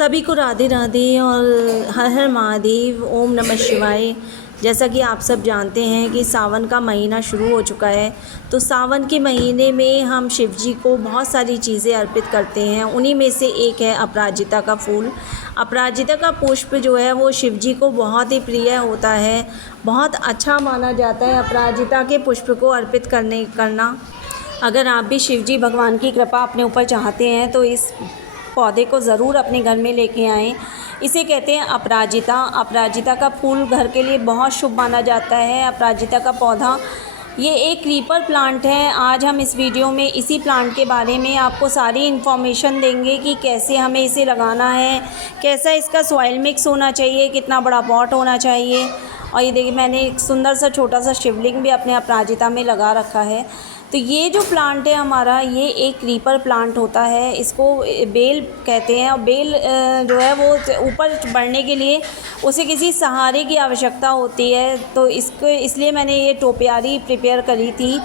सभी को राधे राधे और हर हर महादेव, ओम नमः शिवाय। जैसा कि आप सब जानते हैं कि सावन का महीना शुरू हो चुका है। तो सावन के महीने में हम शिव जी को बहुत सारी चीज़ें अर्पित करते हैं। उन्हीं में से एक है अपराजिता का फूल। अपराजिता का पुष्प जो है वो शिव जी को बहुत ही प्रिय होता है, बहुत अच्छा माना जाता है अपराजिता के पुष्प को अर्पित करना। अगर आप भी शिव जी भगवान की कृपा अपने ऊपर चाहते हैं तो इस पौधे को ज़रूर अपने घर में लेके आएँ। इसे कहते हैं अपराजिता। अपराजिता का फूल घर के लिए बहुत शुभ माना जाता है। अपराजिता का पौधा ये एक क्रीपर प्लांट है। आज हम इस वीडियो में इसी प्लांट के बारे में आपको सारी इन्फॉर्मेशन देंगे कि कैसे हमें इसे लगाना है, कैसा इसका सॉइल मिक्स होना चाहिए, कितना बड़ा पॉट होना चाहिए। और ये देखिए, मैंने एक सुंदर सा छोटा सा शिवलिंग भी अपने अपराजिता में लगा रखा है। तो ये जो प्लांट है हमारा, ये एक क्रीपर प्लांट होता है। इसको बेल कहते हैं। और बेल जो है वो ऊपर बढ़ने के लिए उसे किसी सहारे की आवश्यकता होती है। तो इसलिए मैंने ये टोपियारी प्रिपेयर करी थी।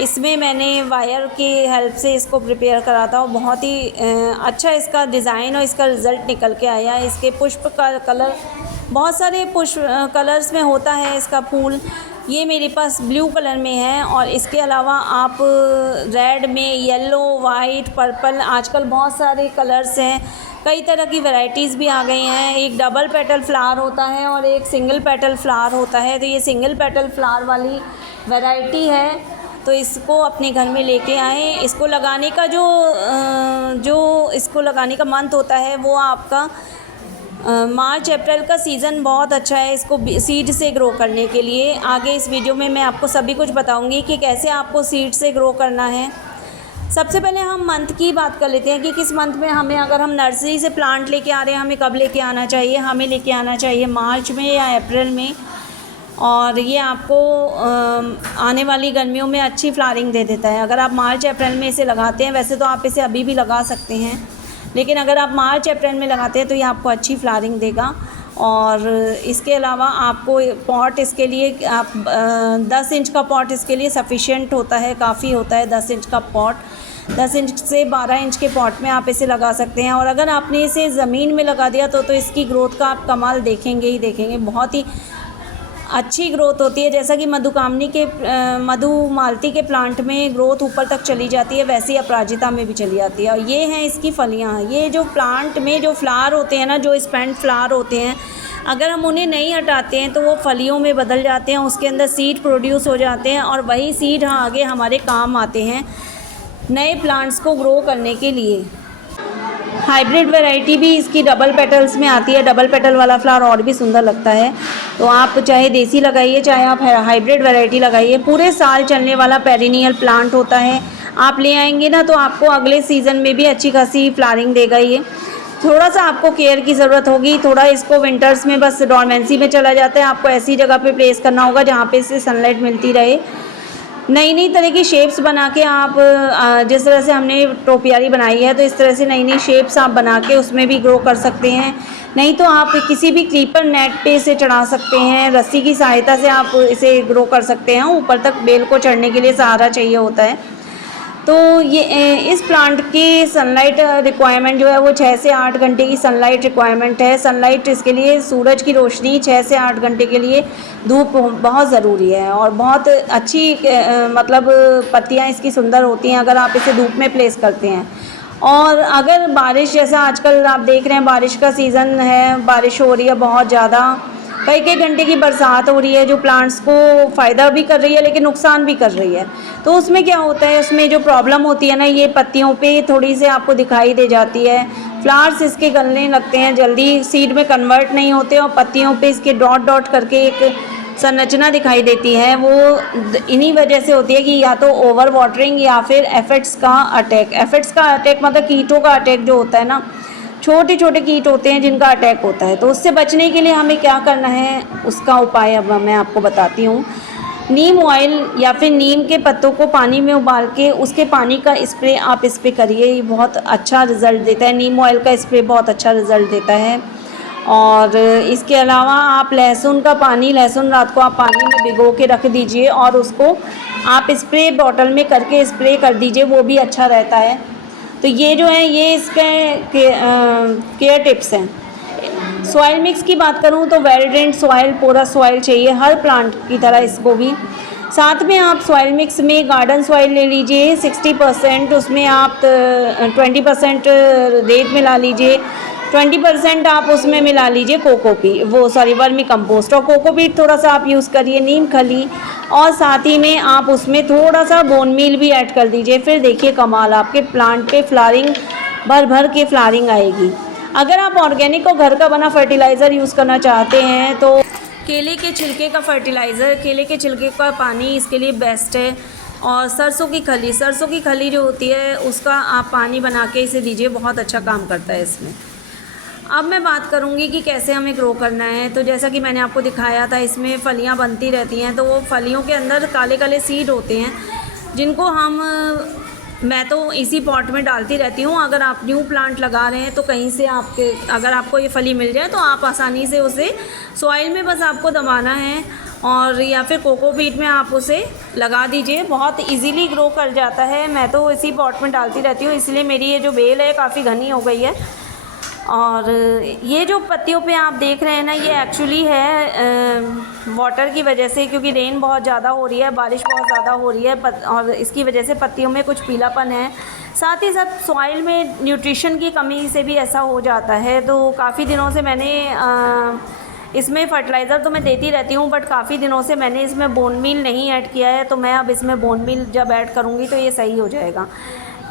इसमें मैंने वायर की हेल्प से इसको प्रिपेयर करा था और बहुत ही अच्छा इसका डिज़ाइन और इसका रिज़ल्ट निकल के आया। इसके पुष्प का कलर बहुत सारे पुष्प कलर्स में होता है। इसका फूल ये मेरे पास ब्लू कलर में है और इसके अलावा आप रेड में, येलो, वाइट, पर्पल, आजकल बहुत सारे कलर्स हैं। कई तरह की वैरायटीज़ भी आ गई हैं। एक डबल पेटल फ्लावर होता है और एक सिंगल पेटल फ्लावर होता है। तो ये सिंगल पेटल फ्लावर वाली वैरायटी है। तो इसको अपने घर में लेके आएँ। इसको लगाने का जो इसको लगाने का मंथ होता है वो आपका मार्च अप्रैल का सीज़न बहुत अच्छा है इसको सीड से ग्रो करने के लिए। आगे इस वीडियो में मैं आपको सभी कुछ बताऊंगी कि कैसे आपको सीड से ग्रो करना है। सबसे पहले हम मंथ की बात कर लेते हैं कि किस मंथ में हमें, अगर हम नर्सरी से प्लांट लेके आ रहे हैं, हमें कब लेके आना चाहिए। हमें लेके आना चाहिए मार्च में या अप्रैल में। और ये आपको आने वाली गर्मियों में अच्छी फ्लावरिंग दे देता है अगर आप मार्च अप्रैल में इसे लगाते हैं। वैसे तो आप इसे अभी भी लगा सकते हैं, लेकिन अगर आप मार्च अप्रैल में लगाते हैं तो ये आपको अच्छी फ्लावरिंग देगा। और इसके अलावा आपको पॉट इसके लिए आप 10 इंच का पॉट इसके लिए सफिशिएंट होता है, काफ़ी होता है 10 इंच का पॉट। 10 इंच से 12 इंच के पॉट में आप इसे लगा सकते हैं। और अगर आपने इसे ज़मीन में लगा दिया तो इसकी ग्रोथ का आप कमाल देखेंगे ही देखेंगे। बहुत ही अच्छी ग्रोथ होती है। जैसा कि मधुमालती के प्लांट में ग्रोथ ऊपर तक चली जाती है, वैसे ही अपराजिता में भी चली जाती है। और ये हैं इसकी फलियाँ। ये जो प्लांट में जो फ्लावर होते हैं ना, जो स्पेंट फ्लावर होते हैं, अगर हम उन्हें नहीं हटाते हैं तो वो फलियों में बदल जाते हैं। उसके अंदर सीड प्रोड्यूस हो जाते हैं और वही सीड आगे हमारे काम आते हैं नए प्लांट्स को ग्रो करने के लिए। हाइब्रिड वैरायटी भी इसकी डबल पेटल्स में आती है। डबल पेटल वाला फ्लावर और भी सुंदर लगता है। तो आप चाहे देसी लगाइए, चाहे आप हाइब्रिड वैरायटी लगाइए, पूरे साल चलने वाला पेरिनियल प्लांट होता है। आप ले आएंगे ना तो आपको अगले सीज़न में भी अच्छी खासी फ्लावरिंग देगा। ये थोड़ा सा आपको केयर की ज़रूरत होगी। थोड़ा इसको विंटर्स में बस डॉर्मेंसी में चला जाता है। आपको ऐसी जगह पे प्लेस करना होगा जहाँ पे इससे सनलाइट मिलती रहे। नई नई तरह की शेप्स बना के आप जिस तरह से हमने टोपियारी बनाई है, तो इस तरह से नई नई शेप्स आप बना के उसमें भी ग्रो कर सकते हैं। नहीं तो आप किसी भी क्रीपर नेट पे इसे चढ़ा सकते हैं। रस्सी की सहायता से आप इसे ग्रो कर सकते हैं। ऊपर तक बेल को चढ़ने के लिए सहारा चाहिए होता है। तो ये इस प्लांट की सनलाइट रिक्वायरमेंट जो है वो 6 से 8 घंटे की सनलाइट रिक्वायरमेंट है। सनलाइट इसके लिए सूरज की रोशनी 6 से 8 घंटे के लिए धूप बहुत ज़रूरी है। और बहुत अच्छी मतलब पत्तियां इसकी सुंदर होती हैं अगर आप इसे धूप में प्लेस करते हैं। और अगर बारिश, जैसा आजकल आप देख रहे हैं बारिश का सीज़न है, बारिश हो रही है बहुत ज़्यादा, कई कई घंटे की बरसात हो रही है जो प्लांट्स को फ़ायदा भी कर रही है लेकिन नुकसान भी कर रही है। तो उसमें क्या होता है, उसमें जो प्रॉब्लम होती है ना, ये पत्तियों पे थोड़ी सी आपको दिखाई दे जाती है। फ्लावर्स इसके गलने लगते हैं, जल्दी सीड में कन्वर्ट नहीं होते और पत्तियों पे इसके डॉट डॉट करके एक संरचना दिखाई देती है। वो इन्हीं वजह से होती है कि या तो ओवर वाटरिंग या फिर एफिड्स का अटैक। एफिड्स का अटैक मतलब कीटों का अटैक जो होता है ना, छोटे छोटे कीट होते हैं जिनका अटैक होता है। तो उससे बचने के लिए हमें क्या करना है, उसका उपाय अब मैं आपको बताती हूँ। नीम ऑयल या फिर नीम के पत्तों को पानी में उबाल के उसके पानी का स्प्रे आप इस पर करिए। ये बहुत अच्छा रिज़ल्ट देता है। नीम ऑयल का स्प्रे बहुत अच्छा रिज़ल्ट देता है। और इसके अलावा आप लहसुन रात को आप पानी में भिगो के रख दीजिए और उसको आप स्प्रे बॉटल में करके स्प्रे कर दीजिए, वो भी अच्छा रहता है। तो तो ये जो है ये इसके केयर टिप्स हैं। सॉइल मिक्स की बात करूँ तो well drained soil, porous soil चाहिए हर प्लांट की तरह इसको भी। साथ में आप सॉइल मिक्स में गार्डन सॉइल ले लीजिए 60%, उसमें आप 20% रेत मिला लीजिए, 20% आप उसमें मिला लीजिए वर्मी कंपोस्ट, और कोकोपीट थोड़ा सा आप यूज़ करिए, नीम खली, और साथ ही में आप उसमें थोड़ा सा बोन मील भी ऐड कर दीजिए। फिर देखिए कमाल, आपके प्लांट पे फ्लावरिंग भर भर के फ्लावरिंग आएगी। अगर आप ऑर्गेनिक और घर का बना फर्टिलाइज़र यूज़ करना चाहते हैं तो केले के छिलके का फर्टिलाइज़र, केले के छिलके का पानी इसके लिए बेस्ट है। और सरसों की खली जो होती है उसका आप पानी बना के इसे दीजिए, बहुत अच्छा काम करता है इसमें। अब मैं बात करूँगी कि कैसे हमें ग्रो करना है। तो जैसा कि मैंने आपको दिखाया था, इसमें फलियाँ बनती रहती हैं, तो वो फलियों के अंदर काले काले सीड होते हैं जिनको मैं तो इसी पॉट में डालती रहती हूँ। अगर आप न्यू प्लांट लगा रहे हैं तो कहीं से अगर आपको ये फली मिल जाए तो आप आसानी से उसे सॉइल में बस आपको दबाना है, और या फिर कोकोपीट में आप उसे लगा दीजिए, बहुत इजीली ग्रो कर जाता है। मैं तो इसी पॉट में डालती रहती हूँ, इसलिए मेरी ये जो बेल है काफ़ी घनी हो गई है। और ये जो पत्तियों पे आप देख रहे हैं ना, ये एक्चुअली है वाटर की वजह से, क्योंकि रेन बहुत ज़्यादा हो रही है, बारिश बहुत ज़्यादा हो रही है, और इसकी वजह से पत्तियों में कुछ पीलापन है। साथ ही साथ सॉइल में न्यूट्रिशन की कमी से भी ऐसा हो जाता है। तो काफ़ी दिनों से मैंने इसमें फ़र्टिलाइज़र तो मैं देती रहती हूँ, बट काफ़ी दिनों से मैंने इसमें बोन मील नहीं ऐड किया है, तो मैं अब इसमें बोन मील जब ऐड करूँगी तो ये सही हो जाएगा।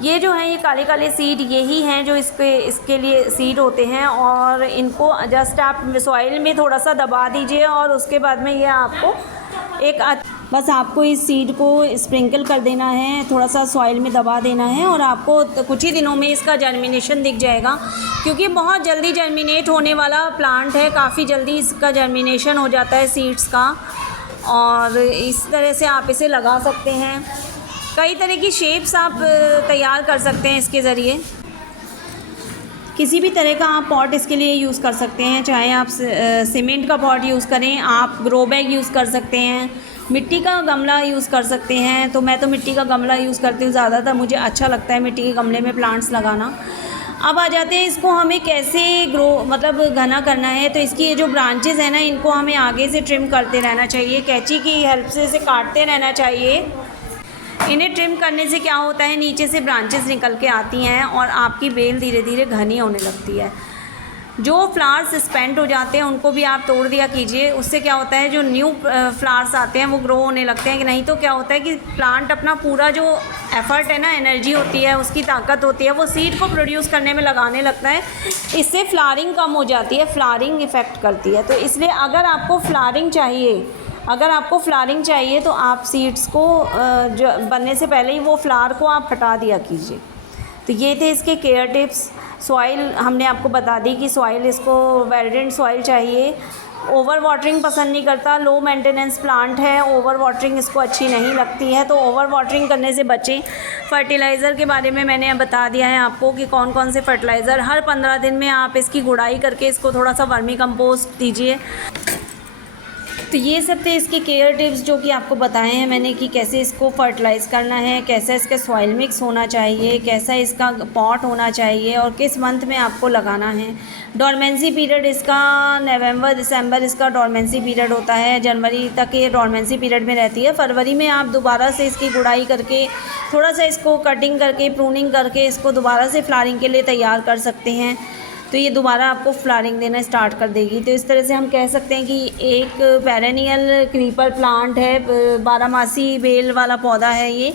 ये जो है ये काले काले सीड यही हैं जो इसके लिए सीड होते हैं, और इनको जस्ट आप सॉइल में थोड़ा सा दबा दीजिए, और उसके बाद में ये आपको बस आपको इस सीड को स्प्रिंकल कर देना है, थोड़ा सा सॉइल में दबा देना है, और आपको कुछ ही दिनों में इसका जर्मिनेशन दिख जाएगा, क्योंकि बहुत जल्दी जर्मिनेट होने वाला प्लांट है, काफ़ी जल्दी इसका जर्मिनेशन हो जाता है सीड्स का। और इस तरह से आप इसे लगा सकते हैं, कई तरह की शेप्स आप तैयार कर सकते हैं इसके ज़रिए। किसी भी तरह का आप पॉट इसके लिए यूज़ कर सकते हैं, चाहे आप सीमेंट का पॉट यूज़ करें, आप ग्रो बैग यूज़ कर सकते हैं, मिट्टी का गमला यूज़ कर सकते हैं। तो मैं तो मिट्टी का गमला यूज़ करती हूँ ज़्यादातर, मुझे अच्छा लगता है मिट्टी के गमले में प्लांट्स लगाना। अब आ जाते हैं इसको हमें कैसे घना करना है। तो इसकी ये जो ब्रांचेज़ हैं ना, इनको हमें आगे से ट्रिम करते रहना चाहिए, कैंची की हेल्प से इसे काटते रहना चाहिए। इन्हें ट्रिम करने से क्या होता है, नीचे से ब्रांचेस निकल के आती हैं और आपकी बेल धीरे धीरे घनी होने लगती है। जो फ्लावर्स सस्पेंड हो जाते हैं उनको भी आप तोड़ दिया कीजिए, उससे क्या होता है जो न्यू फ्लावर्स आते हैं वो ग्रो होने लगते हैं। कि नहीं तो क्या होता है कि प्लांट अपना पूरा जो एफ़र्ट है ना, एनर्जी होती है, उसकी ताकत होती है, वो सीड को प्रोड्यूस करने में लगाने लगता है। इससे फ्लावरिंग कम हो जाती है, फ्लावरिंग इफ़ेक्ट करती है। तो इसलिए अगर आपको फ्लावरिंग चाहिए तो आप सीड्स को जो बनने से पहले ही वो फ्लावर को आप हटा दिया कीजिए। तो ये थे इसके केयर टिप्स। सॉइल हमने आपको बता दी कि सॉइल इसको वेल ड्रेन्ड सॉइल चाहिए, ओवर वाटरिंग पसंद नहीं करता, लो मेंटेनेंस प्लांट है, ओवर वाटरिंग इसको अच्छी नहीं लगती है, तो ओवर वाटरिंग करने से बचें। फर्टिलाइज़र के बारे में मैंने बता दिया है आपको कि कौन कौन से फर्टिलाइज़र, हर 15 दिन में आप इसकी गुड़ाई करके इसको थोड़ा सा वर्मी कंपोस्ट दीजिए। तो ये सब थे इसके केयर टिप्स जो कि आपको बताए हैं मैंने कि कैसे इसको फर्टिलाइज़ करना है, कैसा इसका सॉइल मिक्स होना चाहिए, कैसा इसका पॉट होना चाहिए और किस मंथ में आपको लगाना है। डॉर्मेंसी पीरियड इसका नवंबर दिसंबर इसका डॉर्मेंसी पीरियड होता है, जनवरी तक ये डॉर्मेंसी पीरियड में रहती है। फरवरी में आप दोबारा से इसकी गुड़ाई करके थोड़ा सा इसको कटिंग करके प्रूनिंग करके इसको दोबारा से फ्लावरिंग के लिए तैयार कर सकते हैं, तो ये दोबारा आपको फ्लावरिंग देना स्टार्ट कर देगी। तो इस तरह से हम कह सकते हैं कि एक पेरेनियल क्रीपर प्लांट है, 12मासी बेल वाला पौधा है ये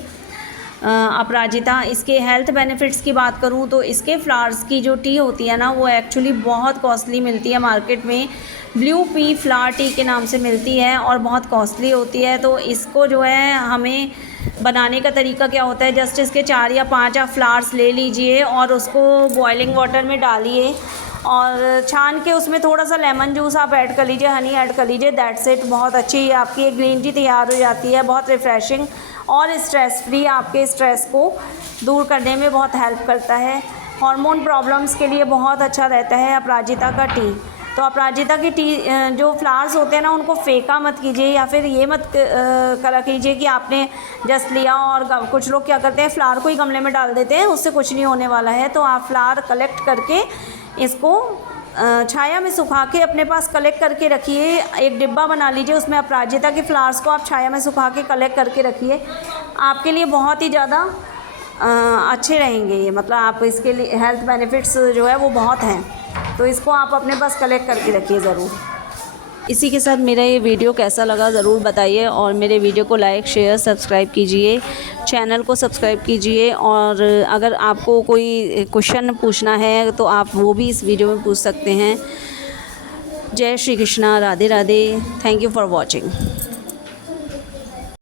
अपराजिता। इसके हेल्थ बेनिफिट्स की बात करूँ तो इसके फ्लावर्स की जो टी होती है ना, वो एक्चुअली बहुत कॉस्टली मिलती है मार्केट में, ब्लू पी फ्लावर टी के नाम से मिलती है और बहुत कॉस्टली होती है। तो इसको जो है हमें बनाने का तरीका क्या होता है, जस्ट इसके 4 या 5 आप फ्लावर्स ले लीजिए और उसको बॉइलिंग वाटर में डालिए और छान के उसमें थोड़ा सा लेमन जूस आप ऐड कर लीजिए, हनी ऐड कर लीजिए, दैट्स इट। बहुत अच्छी आपकी एक ग्रीन टी तैयार हो जाती है, बहुत रिफ़्रेशिंग और स्ट्रेस फ्री, आपके स्ट्रेस को दूर करने में बहुत हेल्प करता है। हार्मोन प्रॉब्लम्स के लिए बहुत अच्छा रहता है अपराजिता का टी। तो अपराजिता की जो फ्लावर्स होते हैं ना, उनको फेंका मत कीजिए, या फिर ये मत करा कीजिए कि आपने जस्ट लिया और कुछ लोग क्या करते हैं, फ्लावर को ही गमले में डाल देते हैं, उससे कुछ नहीं होने वाला है। तो आप फ्लावर कलेक्ट करके इसको छाया में सुखा के अपने पास कलेक्ट करके रखिए। एक डिब्बा बना लीजिए, उसमें अपराजिता के फ्लावर्स को आप छाया में सुखा के कलेक्ट करके रखिए। आपके लिए बहुत ही ज़्यादा अच्छे रहेंगे ये, मतलब आप इसके लिए हेल्थ बेनिफिट्स जो है वो बहुत हैं। तो इसको आप अपने पास कलेक्ट करके रखिए ज़रूर। इसी के साथ मेरा ये वीडियो कैसा लगा ज़रूर बताइए, और मेरे वीडियो को लाइक शेयर सब्सक्राइब कीजिए, चैनल को सब्सक्राइब कीजिए। और अगर आपको कोई क्वेश्चन पूछना है तो आप वो भी इस वीडियो में पूछ सकते हैं। जय Shri Krishna, Radhe Radhe. Thank you for watching.